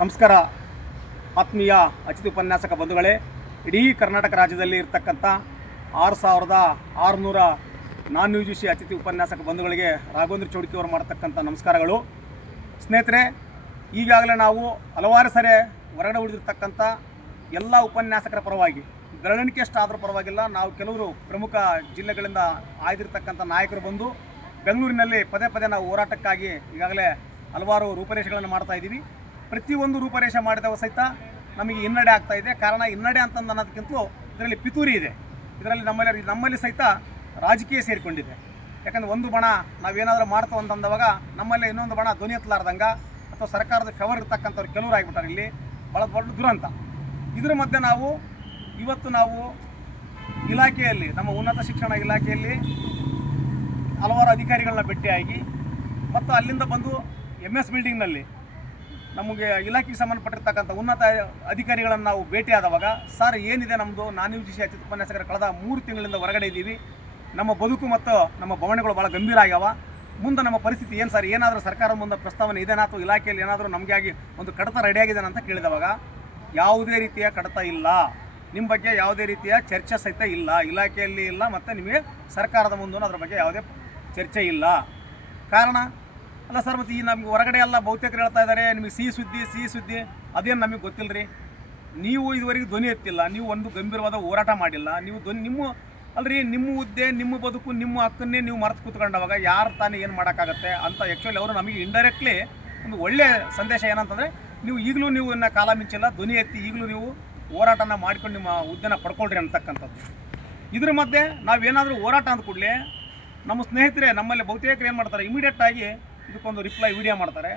ನಮಸ್ಕಾರ ಆತ್ಮೀಯ ಅತಿಥಿ ಉಪನ್ಯಾಸಕ ಬಂಧುಗಳೇ. ಇಡೀ ಕರ್ನಾಟಕ ರಾಜ್ಯದಲ್ಲಿ ಇರತಕ್ಕಂಥ 6,600 ನಾನ್ UGC ಅತಿಥಿ ಉಪನ್ಯಾಸಕ ಬಂಧುಗಳಿಗೆ ರಾಘವೇಂದ್ರ ಚೌಡಕಿಯವರು ಮಾಡತಕ್ಕಂಥ ನಮಸ್ಕಾರಗಳು. ಸ್ನೇಹಿತರೆ, ಈಗಾಗಲೇ ನಾವು ಹಲವಾರು ಸರಿ ಹೊರಗಡೆ ಉಳಿದಿರ್ತಕ್ಕಂಥ ಎಲ್ಲ ಉಪನ್ಯಾಸಕರ ಪರವಾಗಿ ಬೆರಳಿಕೆಯಷ್ಟು ಆದರೂ ಪರವಾಗಿಲ್ಲ, ನಾವು ಕೆಲವರು ಪ್ರಮುಖ ಜಿಲ್ಲೆಗಳಿಂದ ಆಯ್ದಿರ್ತಕ್ಕಂಥ ನಾಯಕರು ಬಂದು ಬೆಂಗಳೂರಿನಲ್ಲಿ ಪದೇ ಪದೇ ನಾವು ಹೋರಾಟಕ್ಕಾಗಿ ಈಗಾಗಲೇ ಹಲವಾರು ರೂಪರೇಷೆಗಳನ್ನು ಮಾಡ್ತಾ ಇದ್ದೀವಿ. ಪ್ರತಿಯೊಂದು ರೂಪರೇಷೆ ಮಾಡಿದವ ಸಹಿತ ನಮಗೆ ಹಿನ್ನಡೆ ಆಗ್ತಾ ಇದೆ. ಕಾರಣ ಹಿನ್ನಡೆ ಅಂತಂದು ಅನ್ನೋದಕ್ಕಿಂತಲೂ ಇದರಲ್ಲಿ ಪಿತೂರಿ ಇದೆ. ಇದರಲ್ಲಿ ನಮ್ಮಲ್ಲಿ ಸಹಿತ ರಾಜಕೀಯ ಸೇರಿಕೊಂಡಿದೆ. ಯಾಕಂದರೆ ಒಂದು ಬಣ ನಾವೇನಾದರೂ ಮಾಡ್ತೇವೆ ಅಂತಂದವಾಗ ನಮ್ಮಲ್ಲಿ ಇನ್ನೊಂದು ಬಣ ಧ್ವನಿ ಎತ್ತಲಾರ್ದಂಗೆ ಅಥವಾ ಸರ್ಕಾರದ ಫೇವರ್ ಇರ್ತಕ್ಕಂಥವ್ರು ಕೆಲವರು ಆಗಿಬಿಟ್ಟಾರೆ. ಇಲ್ಲಿ ಭಾಳ ದೊಡ್ಡ ದುರಂತ. ಇದರ ಮಧ್ಯೆ ಇವತ್ತು ನಾವು ಇಲಾಖೆಯಲ್ಲಿ, ನಮ್ಮ ಉನ್ನತ ಶಿಕ್ಷಣ ಇಲಾಖೆಯಲ್ಲಿ ಹಲವಾರು ಅಧಿಕಾರಿಗಳನ್ನ ಭೇಟಿಯಾಗಿ ಮತ್ತು ಅಲ್ಲಿಂದ ಬಂದು MS ಬಿಲ್ಡಿಂಗ್ನಲ್ಲಿ ನಮಗೆ ಇಲಾಖೆಗೆ ಸಂಬಂಧಪಟ್ಟಿರ್ತಕ್ಕಂಥ ಉನ್ನತ ಅಧಿಕಾರಿಗಳನ್ನು ನಾವು ಭೇಟಿಯಾದವಾಗ, ಸರ್ ಏನಿದೆ ನಮ್ಮದು ನಾನ್ UGC ಅತಿಥಿ ಉಪನ್ಯಾಸಕರ ಕಳೆದ 3 ತಿಂಗಳಿಂದ ಹೊರಗಡೆ ಇದ್ದೀವಿ, ನಮ್ಮ ಬದುಕು ಮತ್ತು ನಮ್ಮ ಭವನಗಳು ಭಾಳ ಗಂಭೀರ ಆಗ್ಯಾವ, ಮುಂದೆ ನಮ್ಮ ಪರಿಸ್ಥಿತಿ ಏನು ಸರ್, ಏನಾದರೂ ಸರ್ಕಾರದ ಮುಂದೆ ಪ್ರಸ್ತಾವನೆ ಇದೆನಾ ಅಥವಾ ಇಲಾಖೆಯಲ್ಲಿ ಏನಾದರೂ ನಮಗೆ ಆಗಿ ಒಂದು ಕಡತ ರೆಡಿಯಾಗಿದೆ ಅಂತ ಕೇಳಿದವಾಗ, ಯಾವುದೇ ರೀತಿಯ ಕಡತ ಇಲ್ಲ, ನಿಮ್ಮ ಬಗ್ಗೆ ಯಾವುದೇ ರೀತಿಯ ಚರ್ಚೆ ಸಹಿತ ಇಲ್ಲ, ಇಲಾಖೆಯಲ್ಲಿ ಇಲ್ಲ, ಮತ್ತು ನಿಮಗೆ ಸರ್ಕಾರದ ಮುಂದೂ ಅದರ ಬಗ್ಗೆ ಯಾವುದೇ ಚರ್ಚೆ ಇಲ್ಲ. ಕಾರಣ ಅಲ್ಲ ಸರ್, ಮತ್ತು ಈ ನಮ್ಗೆ ಹೊರಗಡೆ ಎಲ್ಲ ಬಹುತೇಕರು ಹೇಳ್ತಾ ಇದ್ದಾರೆ ನಿಮಗೆ ಸಿಹಿ ಸುದ್ದಿ ಅದೇನು ನಮಗೆ ಗೊತ್ತಿಲ್ಲ ರೀ, ನೀವು ಇದುವರೆಗೆ ಧ್ವನಿ ಎತ್ತಿಲ್ಲ, ನೀವು ಒಂದು ಗಂಭೀರವಾದ ಹೋರಾಟ ಮಾಡಿಲ್ಲ, ನೀವು ನಿಮ್ಮ ಹುದ್ದೆ, ನಿಮ್ಮ ಬದುಕು, ನಿಮ್ಮ ಹಕ್ಕನ್ನೇ ನೀವು ಮರೆತು ಕೂತ್ಕೊಂಡವಾಗ ಯಾರು ತಾನೇ ಏನು ಮಾಡೋಕ್ಕಾಗತ್ತೆ ಅಂತ ಆ್ಯಕ್ಚುಲಿ ಅವರು ನಮಗೆ ಇಂಡೈರೆಕ್ಟ್ಲಿ ಒಂದು ಒಳ್ಳೆಯ ಸಂದೇಶ ಏನಂತಂದರೆ, ಈಗಲೂ ನೀವು ಇನ್ನು ಕಾಲ ಮಿಂಚಿಲ್ಲ, ಧ್ವನಿ ಎತ್ತಿ ಈಗಲೂ ನೀವು ಹೋರಾಟನ ಮಾಡ್ಕೊಂಡು ನಿಮ್ಮ ಹುದ್ದೆನ ಪಡ್ಕೊಳ್ರಿ ಅಂತಕ್ಕಂಥದ್ದು. ಇದ್ರ ಮಧ್ಯೆ ನಾವೇನಾದರೂ ಹೋರಾಟ ಅಂದ ಕೂಡಲೇ ನಮ್ಮ ಸ್ನೇಹಿತರೆ ನಮ್ಮಲ್ಲಿ ಬಹುತೇಕರು ಏನು ಮಾಡ್ತಾರೆ, ಇಮಿಡಿಯೇಟಾಗಿ ಇದಕ್ಕೊಂದು ರಿಪ್ಲೈ ವಿಡಿಯೋ ಮಾಡ್ತಾರೆ.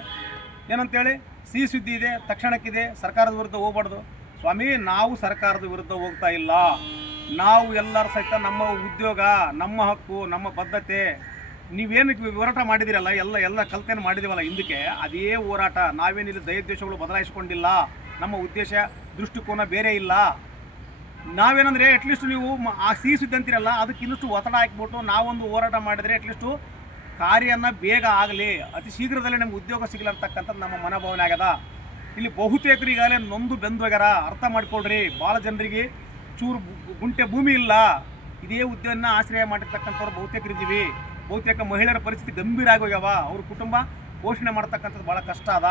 ಏನಂತೇಳಿ, ಸಿಹಿ ಸುದ್ದಿ ಇದೆ, ತಕ್ಷಣಕ್ಕಿದೆ, ಸರ್ಕಾರದ ವಿರುದ್ಧ ಹೋಗ್ಬಾರ್ದು. ಸ್ವಾಮಿ, ನಾವು ಸರ್ಕಾರದ ವಿರುದ್ಧ ಹೋಗ್ತಾ ಇಲ್ಲ, ನಾವು ಎಲ್ಲರೂ ಸಹಿತ ನಮ್ಮ ಉದ್ಯೋಗ, ನಮ್ಮ ಹಕ್ಕು, ನಮ್ಮ ಬದ್ಧತೆ, ನೀವೇನು ಹೋರಾಟ ಮಾಡಿದಿರಲ್ಲ, ಎಲ್ಲ ಕಲ್ತೇನು ಮಾಡಿದೀವಲ್ಲ ಹಿಂದಕ್ಕೆ, ಅದೇ ಹೋರಾಟ. ನಾವೇನಿಲ್ಲ ದಯದ್ವೇಷಗಳು ಬದಲಾಯಿಸ್ಕೊಂಡಿಲ್ಲ, ನಮ್ಮ ಉದ್ದೇಶ ದೃಷ್ಟಿಕೋನ ಬೇರೆ ಇಲ್ಲ. ನಾವೇನಂದರೆ ಅಟ್ಲೀಸ್ಟ್ ನೀವು ಆ ಸಿಹಿ ಸುದ್ದಿ ಅಂತೀರಲ್ಲ, ಅದಕ್ಕೆ ಇನ್ನಷ್ಟು ಒತ್ತಡ ಹಾಕಿಬಿಟ್ಟು ನಾವೊಂದು ಹೋರಾಟ ಮಾಡಿದರೆ ಅಟ್ಲೀಸ್ಟು ಕಾರ್ಯನ ಬೇಗ ಆಗಲಿ, ಅತಿ ಶೀಘ್ರದಲ್ಲೇ ನಮ್ಗೆ ಉದ್ಯೋಗ ಸಿಗಲಿ ಅಂತಕ್ಕಂಥದ್ದು ನಮ್ಮ ಮನೋಭಾವನೆ ಆಗ್ಯದ. ಇಲ್ಲಿ ಬಹುತೇಕರು ಈಗಾಗಲೇ ನೊಂದು ಬೆಂದು ಹೋಗ್ಯಾರ. ಅರ್ಥ ಮಾಡ್ಕೊಳ್ರಿ, ಭಾಳ ಜನರಿಗೆ ಚೂರು ಗುಂಟೆ ಭೂಮಿ ಇಲ್ಲ, ಇದೇ ಹುದ್ದೆಯನ್ನು ಆಶ್ರಯ ಮಾಡಿರ್ತಕ್ಕಂಥವ್ರು ಬಹುತೇಕರಿದ್ದೀವಿ. ಬಹುತೇಕ ಮಹಿಳೆಯರ ಪರಿಸ್ಥಿತಿ ಗಂಭೀರ ಆಗಿ ಹೋಗ್ಯಾವ. ಅವ್ರ ಕುಟುಂಬ ಪೋಷಣೆ ಮಾಡ್ತಕ್ಕಂಥದ್ದು ಭಾಳ ಕಷ್ಟ ಅದ.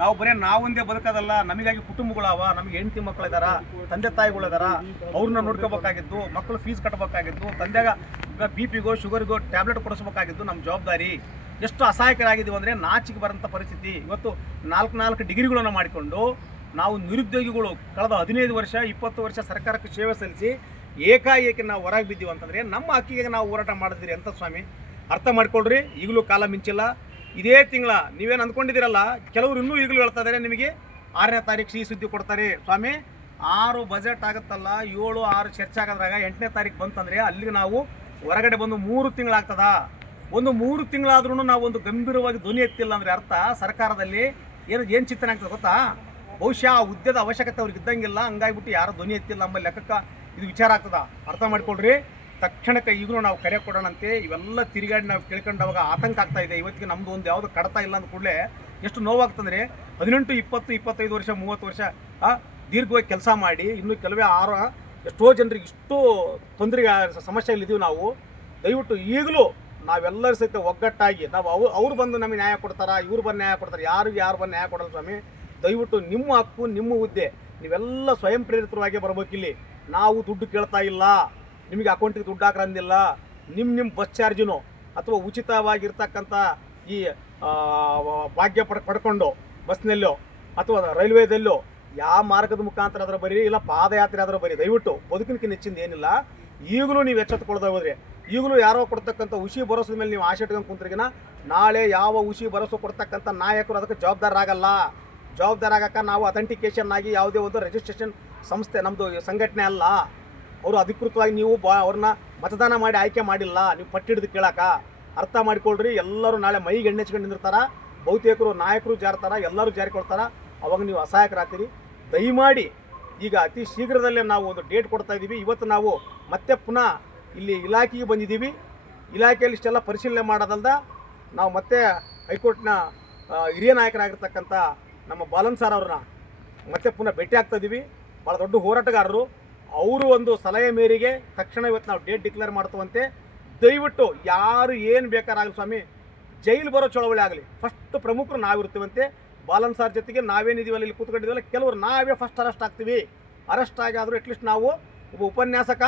ನಾವು ಬರೀ ನಾವೊಂದೇ ಬದುಕೋದಲ್ಲ, ನಮಗಾಗಿ ಕುಟುಂಬಗಳವ, ನಮಗೆ ಹೆಂಡತಿ ಮಕ್ಕಳಿದಾರ, ತಂದೆ ತಾಯಿಗಳಿದಾರ, ಅವ್ರನ್ನ ನೋಡ್ಕೋಬೇಕಾಗಿದ್ದು, ಮಕ್ಕಳು ಫೀಸ್ ಕಟ್ಟಬೇಕಾಗಿದ್ದು, ತಂದೆಗ BP-ಗೋ ಶುಗರ್ಗೋ ಟ್ಯಾಬ್ಲೆಟ್ ಕೊಡಿಸ್ಬೇಕಾಗಿದ್ದು ನಮ್ಮ ಜವಾಬ್ದಾರಿ. ಎಷ್ಟು ಅಸಹಾಯಕರಾಗಿದ್ದೀವಿ ಅಂದರೆ ನಾಚಿಕೆ ಬರೋಂಥ ಪರಿಸ್ಥಿತಿ. ಇವತ್ತು 4 ಡಿಗ್ರಿಗಳನ್ನು ಮಾಡಿಕೊಂಡು ನಾವು ನಿರುದ್ಯೋಗಿಗಳು ಕಳೆದ 15 ವರ್ಷ 20 ವರ್ಷ ಸರ್ಕಾರಕ್ಕೆ ಸೇವೆ ಸಲ್ಲಿಸಿ ಏಕಾಏಕಿ ನಾವು ಹೊರಗೆ ಬಿದ್ದೀವಿ ಅಂತಂದರೆ ನಮ್ಮ ಹಕ್ಕಿಗೆ ನಾವು ಹೋರಾಟ ಮಾಡಿದ್ರಿ ಅಂತ ಸ್ವಾಮಿ. ಅರ್ಥ ಮಾಡ್ಕೊಳ್ರಿ, ಈಗಲೂ ಕಾಲ ಮಿಂಚಿಲ್ಲ. ಇದೇ ತಿಂಗಳ ನೀವೇನು ಅಂದ್ಕೊಂಡಿದ್ದೀರಲ್ಲ, ಕೆಲವರು ಇನ್ನೂ ಈಗಲೂ ಹೇಳ್ತಾ ಇದ್ದಾರೆ ನಿಮಗೆ 6ನೇ ತಾರೀಕು ಸಿಹಿ ಸುದ್ದಿ ಕೊಡ್ತಾರೆ. ಸ್ವಾಮಿ, 6 ಬಜೆಟ್ ಆಗುತ್ತಲ್ಲ, 7, 6 ಚರ್ಚೆ ಆಗೋದ್ರಾಗ 8ನೇ ತಾರೀಕು ಬಂತಂದರೆ ಅಲ್ಲಿಗೆ ನಾವು ಹೊರಗಡೆ ಬಂದು 3 ತಿಂಗಳಾಗ್ತದ. ಒಂದು 3 ತಿಂಗಳಾದ್ರೂ ನಾವು ಒಂದು ಗಂಭೀರವಾಗಿ ಧ್ವನಿ ಎತ್ತಿಲ್ಲ ಅಂದರೆ ಅರ್ಥ ಸರ್ಕಾರದಲ್ಲಿ ಏನು ಚಿಂತನೆ ಆಗ್ತದೆ ಗೊತ್ತಾ? ಬಹುಶಃ ಆ ಹುದ್ದೆದ ಅವಶ್ಯಕತೆ ಅವ್ರಿಗೆ ಇದ್ದಂಗಿಲ್ಲ, ಹಂಗಾಗಿಬಿಟ್ಟು ಯಾರು ಧ್ವನಿ ಎತ್ತಿಲ್ಲ ನಮ್ಮ ಲೆಕ್ಕಕ್ಕೆ ಇದು ವಿಚಾರ ಆಗ್ತದ. ಅರ್ಥ ಮಾಡ್ಕೊಳ್ರಿ. ತಕ್ಷಣಕ್ಕೆ ಈಗಲೂ ನಾವು ಕರೆ ಕೊಡೋಣಂತೆ. ಇವೆಲ್ಲ ತಿರುಗಾಡಿ ನಾವು ಕೇಳ್ಕೊಂಡಾಗ ಆತಂಕ ಆಗ್ತಾ ಇದೆ. ಇವತ್ತಿಗೆ ನಮ್ಮದು ಒಂದು ಯಾವುದು ಕಡತ ಇಲ್ಲ ಅಂದ ಕೂಡಲೇ ಎಷ್ಟು ನೋವಾಗ್ತಂದರೆ 18, 20, 25 ವರ್ಷ 30 ವರ್ಷ ದೀರ್ಘವಾಗಿ ಕೆಲಸ ಮಾಡಿ ಇನ್ನೂ ಕೆಲವೇ ಎಷ್ಟೋ ಜನರಿಗೆ ಇಷ್ಟೋ ತೊಂದರೆಗೆ ಸಮಸ್ಯೆಗಳಿದ್ದೀವಿ ನಾವು. ದಯವಿಟ್ಟು ಈಗಲೂ ನಾವೆಲ್ಲರೂ ಸಹಿತ ಒಗ್ಗಟ್ಟಾಗಿ ನಾವು ಅವ್ರು ಬಂದು ನಮಗೆ ನ್ಯಾಯ ಕೊಡ್ತಾರಾ, ಇವ್ರು ಬಂದು ನ್ಯಾಯ ಕೊಡ್ತಾರೆ, ಯಾರು ಬಂದು ನ್ಯಾಯ ಕೊಡಲ್ಲ ಸ್ವಾಮಿ. ದಯವಿಟ್ಟು ನಿಮ್ಮ ಹಕ್ಕು, ನಿಮ್ಮ ಹುದ್ದೆ, ನೀವೆಲ್ಲ ಸ್ವಯಂ ಪ್ರೇರಿತವಾಗಿ ಬರ್ಬೇಕಿಲ್ಲಿ. ನಾವು ದುಡ್ಡು ಕೇಳ್ತಾ ಇಲ್ಲ, ನಿಮಗೆ ಅಕೌಂಟಿಗೆ ದುಡ್ಡು ಹಾಕರಂದಿಲ್ಲ. ನಿಮ್ಮ ಬಸ್ ಚಾರ್ಜಿನೋ ಅಥವಾ ಉಚಿತವಾಗಿರ್ತಕ್ಕಂಥ ಈ ಭಾಗ್ಯ ಪಡ್ಕೊಂಡು ಬಸ್ನಲ್ಲೋ ಅಥವಾ ರೈಲ್ವೇದಲ್ಲೋ ಯಾವ ಮಾರ್ಗದ ಮುಖಾಂತರ ಅದರ ಬರೀ ಇಲ್ಲ ಪಾದಯಾತ್ರೆ ಅದರ ಬರೀ. ದಯವಿಟ್ಟು ಬದುಕಿನಕ್ಕಿಂತ ಹೆಚ್ಚಿಂದ ಏನಿಲ್ಲ. ಈಗಲೂ ನೀವು ಎಚ್ಚೆತ್ತುಕೊಳ್ತಾ ಹೋದ್ರೆ, ಈಗಲೂ ಯಾರೋ ಕೊಡ್ತಕ್ಕಂಥ ಹುಸಿ ಭರೋಸದ ಮೇಲೆ ನೀವು ಆಸೆ ಇಟ್ಕೊಂಡು ಕುಂತ್ರಿಗಿನ ನಾಳೆ ಯಾವ ಹುಸಿ ಭರೋಸೆ ಕೊಡ್ತಕ್ಕಂಥ ನಾಯಕರು ಅದಕ್ಕೆ ಜವಾಬ್ದಾರರಾಗಲ್ಲ. ಜವಾಬ್ದಾರಾಗಕ್ಕೆ ನಾವು ಅಥೆಂಟಿಕೇಷನ್ ಆಗಿ ಯಾವುದೇ ಒಂದು ರಿಜಿಸ್ಟ್ರೇಷನ್ ಸಂಸ್ಥೆ ನಮ್ಮದು ಸಂಘಟನೆ ಅಲ್ಲ. ಅವರು ಅಧಿಕೃತವಾಗಿ ನೀವು ಅವ್ರನ್ನ ಮತದಾನ ಮಾಡಿ ಆಯ್ಕೆ ಮಾಡಿಲ್ಲ, ನೀವು ಪಟ್ಟಿಡಿದು ಕೇಳಕ್ಕ. ಅರ್ಥ ಮಾಡಿಕೊಳ್ರಿ. ಎಲ್ಲರೂ ನಾಳೆ ಮೈಗೆ ಎಣ್ಣೆ ಹಚ್ಕೊಂಡು ನಿಂದಿರ್ತಾರ. ಬಹುತೇಕರು ನಾಯಕರು ಜಾರ್ತಾರ, ಎಲ್ಲರೂ ಜಾರಿಕೊಳ್ತಾರ. ಅವಾಗ ನೀವು ಅಸಹಾಯಕರಾಗ್ತೀರಿ. ದಯಮಾಡಿ ಈಗ ಅತಿ ಶೀಘ್ರದಲ್ಲೇ ನಾವು ಒಂದು ಡೇಟ್ ಕೊಡ್ತಾ ಇದ್ದೀವಿ. ಇವತ್ತು ನಾವು ಮತ್ತೆ ಪುನಃ ಇಲ್ಲಿ ಇಲಾಖೆಗೆ ಬಂದಿದ್ದೀವಿ. ಇಲಾಖೆಯಲ್ಲಿ ಇಷ್ಟೆಲ್ಲ ಪರಿಶೀಲನೆ ಮಾಡೋದಲ್ದ ನಾವು ಮತ್ತೆ ಹೈಕೋರ್ಟ್ನ ಹಿರಿಯ ನಾಯಕರಾಗಿರ್ತಕ್ಕಂಥ ನಮ್ಮ ಬಾಲನ್ ಸರ್ ಅವ್ರನ್ನ ಮತ್ತೆ ಪುನಃ ಭೇಟಿ ಆಗ್ತಾ ಇದ್ದೀವಿ. ಭಾಳ ದೊಡ್ಡ ಹೋರಾಟಗಾರರು. ಅವರು ಒಂದು ಸಲಹೆ ಮೇರೆಗೆ ತಕ್ಷಣ ಇವತ್ತು ನಾವು ಡೇಟ್ ಡಿಕ್ಲೇರ್ ಮಾಡ್ತೀವಂತೆ. ದಯವಿಟ್ಟು ಯಾರು ಏನು ಬೇಕಾರಾಗಲಿ ಸ್ವಾಮಿ, ಜೈಲು ಬರೋ ಚಳವಳಿ ಆಗಲಿ, ಫಸ್ಟ್ ಪ್ರಮುಖರು ನಾವಿರ್ತೀವಂತೆ. ಬಾಲನ್ ಸರ್ ಜೊತೆಗೆ ನಾವೇನಿದ್ದೀವಲ್ಲ, ಇಲ್ಲಿ ಕೂತ್ಕೊಂಡಿದ್ದೀವಲ್ಲ, ಕೆಲವರು ನಾವೇ ಫಸ್ಟ್ ಅರೆಸ್ಟ್ ಆಗ್ತೀವಿ. ಅರೆಸ್ಟ್ ಆಗಾದರೂ ಅಟ್ಲೀಸ್ಟ್ ನಾವು ಒಬ್ಬ ಉಪನ್ಯಾಸಕ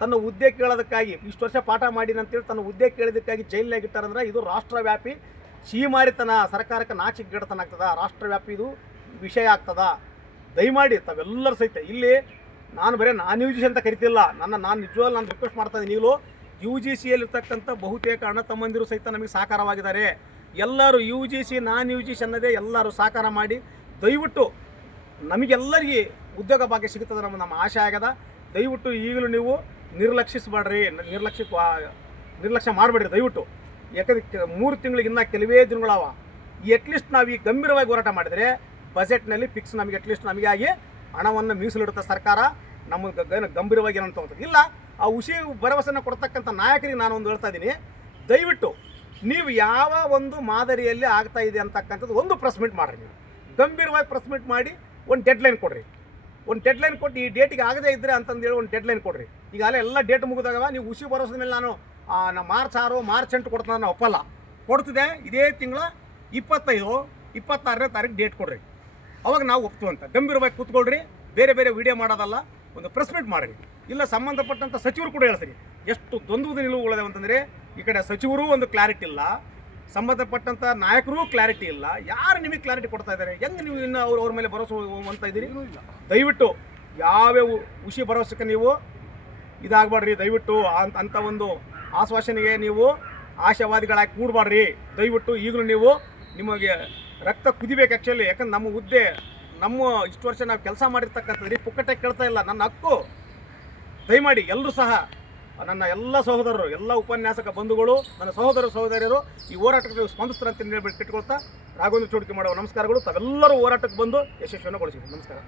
ತನ್ನ ಹುದ್ದೆ ಕೇಳೋದಕ್ಕಾಗಿ ಇಷ್ಟು ವರ್ಷ ಪಾಠ ಮಾಡಿನಂತೇಳಿ ತನ್ನ ಹುದ್ದೆ ಕೇಳೋದಕ್ಕಾಗಿ ಜೈಲಿನಾಗ ಇಟ್ಟಾರಂದ್ರೆ ಇದು ರಾಷ್ಟ್ರವ್ಯಾಪಿ ಛೀಮಾರಿತನ, ಸರ್ಕಾರಕ್ಕೆ ನಾಚಿಕೆಗೇಡತನ ಆಗ್ತದ, ರಾಷ್ಟ್ರವ್ಯಾಪಿ ಇದು ವಿಷಯ ಆಗ್ತದ. ದಯಮಾಡಿ ತಾವೆಲ್ಲರೂ ಸಹಿತ ಇಲ್ಲಿ ನಾನು ಬರೀ ನಾನ್ ಯು ಜಿ ಸಿ ಅಂತ ಕರಿತಿಲ್ಲ, ನಾನು ನಿಜವಾಗ್ಲೂ ನಾನು ರಿಕ್ವೆಸ್ಟ್ ಮಾಡ್ತಾ ಇದ್ದೀನಿ. ಈಗಲೂ ಯು ಜಿ ಸಿಯಲ್ಲಿರ್ತಕ್ಕಂಥ ಬಹುತೇಕ ಅಣ್ಣ ತಮ್ಮಂದಿರು ಸಹಿತ ನಮಗೆ ಸಹಕಾರವಾಗಿದ್ದಾರೆ. ಎಲ್ಲರೂ U G C non U G C ಅನ್ನೋದೇ ಎಲ್ಲರೂ ಸಹಕಾರ ಮಾಡಿ ದಯವಿಟ್ಟು ನಮಗೆಲ್ಲರಿಗೆ ಉದ್ಯೋಗ ಭಾಗ್ಯ ಸಿಗುತ್ತದೆ ನಮ್ಮ ಆಶೆ ಆಗ್ಯದ. ದಯವಿಟ್ಟು ಈಗಲೂ ನೀವು ನಿರ್ಲಕ್ಷಿಸಬೇಡ್ರಿ, ನಿರ್ಲಕ್ಷ್ಯ ಮಾಡಬೇಡ್ರಿ ದಯವಿಟ್ಟು. ಯಾಕಂದ್ರೆ 3 ತಿಂಗಳಿಗಿನ್ನ ಕೆಲವೇ ದಿನಗಳವ. ಅಟ್ಲೀಸ್ಟ್ ನಾವು ಈ ಗಂಭೀರವಾಗಿ ಹೋರಾಟ ಮಾಡಿದರೆ ಬಜೆಟ್ನಲ್ಲಿ ಫಿಕ್ಸ್ ನಮಗೆ ಅಟ್ಲೀಸ್ಟ್ ನಮಗಾಗಿ ಹಣವನ್ನು ಮೀಸಲಿಡುತ್ತೆ ಸರ್ಕಾರ. ನಮಗೆ ಗಂಭೀರವಾಗಿ ಏನಂತ ಹೋಗ್ತದೆ ಇಲ್ಲ. ಆ ಹುಸಿ ಭರವಸೆನ ಕೊಡ್ತಕ್ಕಂಥ ನಾಯಕರಿಗೆ ನಾನು ಒಂದು ಹೇಳ್ತಾ ಇದ್ದೀನಿ, ದಯವಿಟ್ಟು ನೀವು ಯಾವ ಒಂದು ಮಾದರಿಯಲ್ಲಿ ಆಗ್ತಾ ಇದೆ ಅಂತಕ್ಕಂಥದ್ದು ಒಂದು ಪ್ರೆಸ್ ಮೀಟ್ ಮಾಡಿರಿ. ನೀವು ಗಂಭೀರವಾಗಿ ಪ್ರೆಸ್ ಮೀಟ್ ಮಾಡಿ ಒಂದು ಡೆಡ್ಲೈನ್ ಕೊಡ್ರಿ. ಒಂದು ಡೆಡ್ಲೈನ್ ಕೊಟ್ಟು ಈ ಡೇಟಿಗೆ ಆಗದೇ ಇದ್ದರೆ ಅಂತಂದೇಳಿ ಒಂದು ಡೆಡ್ಲೈನ್ ಕೊಡ್ರಿ. ಈಗಾಗಲೇ ಎಲ್ಲ ಡೇಟ್ ಮುಗಿದಾಗ ನೀವು ಹುಸಿ ಭರವಸೆ ಮೇಲೆ ನಾನು ಮಾರ್ಚ್ 6 ಮಾರ್ಚ್ 8 ಕೊಡ್ತಾನೆ ನಾನು ಒಪ್ಪಲ್ಲ. ಕೊಡ್ತಿದೆ ಇದೇ ತಿಂಗಳ 25 26ನೇ ತಾರೀಕು ಡೇಟ್ ಕೊಡ್ರಿ, ಅವಾಗ ನಾವು ಒಪ್ತೀವಂತ. ಗಂಭೀರವಾಗಿ ಕೂತ್ಕೊಳ್ರಿ, ಬೇರೆ ಬೇರೆ ವಿಡಿಯೋ ಮಾಡೋದಲ್ಲ, ಒಂದು ಪ್ರೆಸ್ ಮೀಟ್ ಮಾಡಿರಿ. ಇಲ್ಲ ಸಂಬಂಧಪಟ್ಟಂಥ ಸಚಿವರು ಕೂಡ ಹೇಳ್ತೀರಿ. ಎಷ್ಟು ದ್ವಂದ್ವದ ನಿಲುವುಗಳಿದೆ ಅಂತಂದರೆ, ಈ ಕಡೆ ಸಚಿವರು ಒಂದು ಕ್ಲಾರಿಟಿ ಇಲ್ಲ, ಸಂಬಂಧಪಟ್ಟಂಥ ನಾಯಕರು ಕ್ಲಾರಿಟಿ ಇಲ್ಲ. ಯಾರು ನಿಮಗೆ ಕ್ಲಾರಿಟಿ ಕೊಡ್ತಾ ಇದ್ದಾರೆ? ಹೆಂಗೆ ನೀವು ಇನ್ನು ಅವ್ರ ಮೇಲೆ ಭರವಸೆ ಅಂತ ಇದ್ದೀರಿ? ದಯವಿಟ್ಟು ಯಾವ್ಯಾವ ಹುಸಿ ಭರವಸೆಗೆ ನೀವು ಇದಾಗಬೇಡ್ರಿ. ದಯವಿಟ್ಟು ಅಂಥ ಒಂದು ಆಶ್ವಾಸನೆಗೆ ನೀವು ಆಶಾವಾದಿಗಳಾಗಿ ಕೂಡಬೇಡ್ರಿ. ದಯವಿಟ್ಟು ಈಗಲೂ ನೀವು ನಿಮಗೆ ರಕ್ತ ಕುದಿಬೇಕು ಆ್ಯಕ್ಚುಲಿ. ಯಾಕಂದ್ರೆ ನಮ್ಮ ಹುದ್ದೆ, ನಮ್ಮ ಇಷ್ಟು ವರ್ಷ ನಾವು ಕೆಲಸ ಮಾಡಿರ್ತಕ್ಕಂಥದ್ದು ಪುಕ್ಕಟ್ಟೆ ಕೇಳ್ತಾ ಇಲ್ಲ, ನನ್ನ ಹಕ್ಕು. ದಯಮಾಡಿ ಎಲ್ಲರೂ ಸಹ ನನ್ನ ಎಲ್ಲ ಸಹೋದರರು, ಎಲ್ಲ ಉಪನ್ಯಾಸಕ ಬಂಧುಗಳು, ನನ್ನ ಸಹೋದರಿಯರು ಈ ಹೋರಾಟಕ್ಕೆ ಸ್ಪಂದಿಸ್ತಾರೆ ಅಂತ ಹೇಳ್ಬಿಟ್ಟು ಇಟ್ಕೊಳ್ತಾ ರಾಘವೇಂದ್ರ ಚೌಡಕಿ ಮಾಡುವ ನಮಸ್ಕಾರಗಳು. ತಾವೆಲ್ಲರೂ ಹೋರಾಟಕ್ಕೆ ಬಂದು ಯಶಸ್ವಿಯನ್ನು ಗೊಳಿಸಿದ್ದೀವಿ. ನಮಸ್ಕಾರ.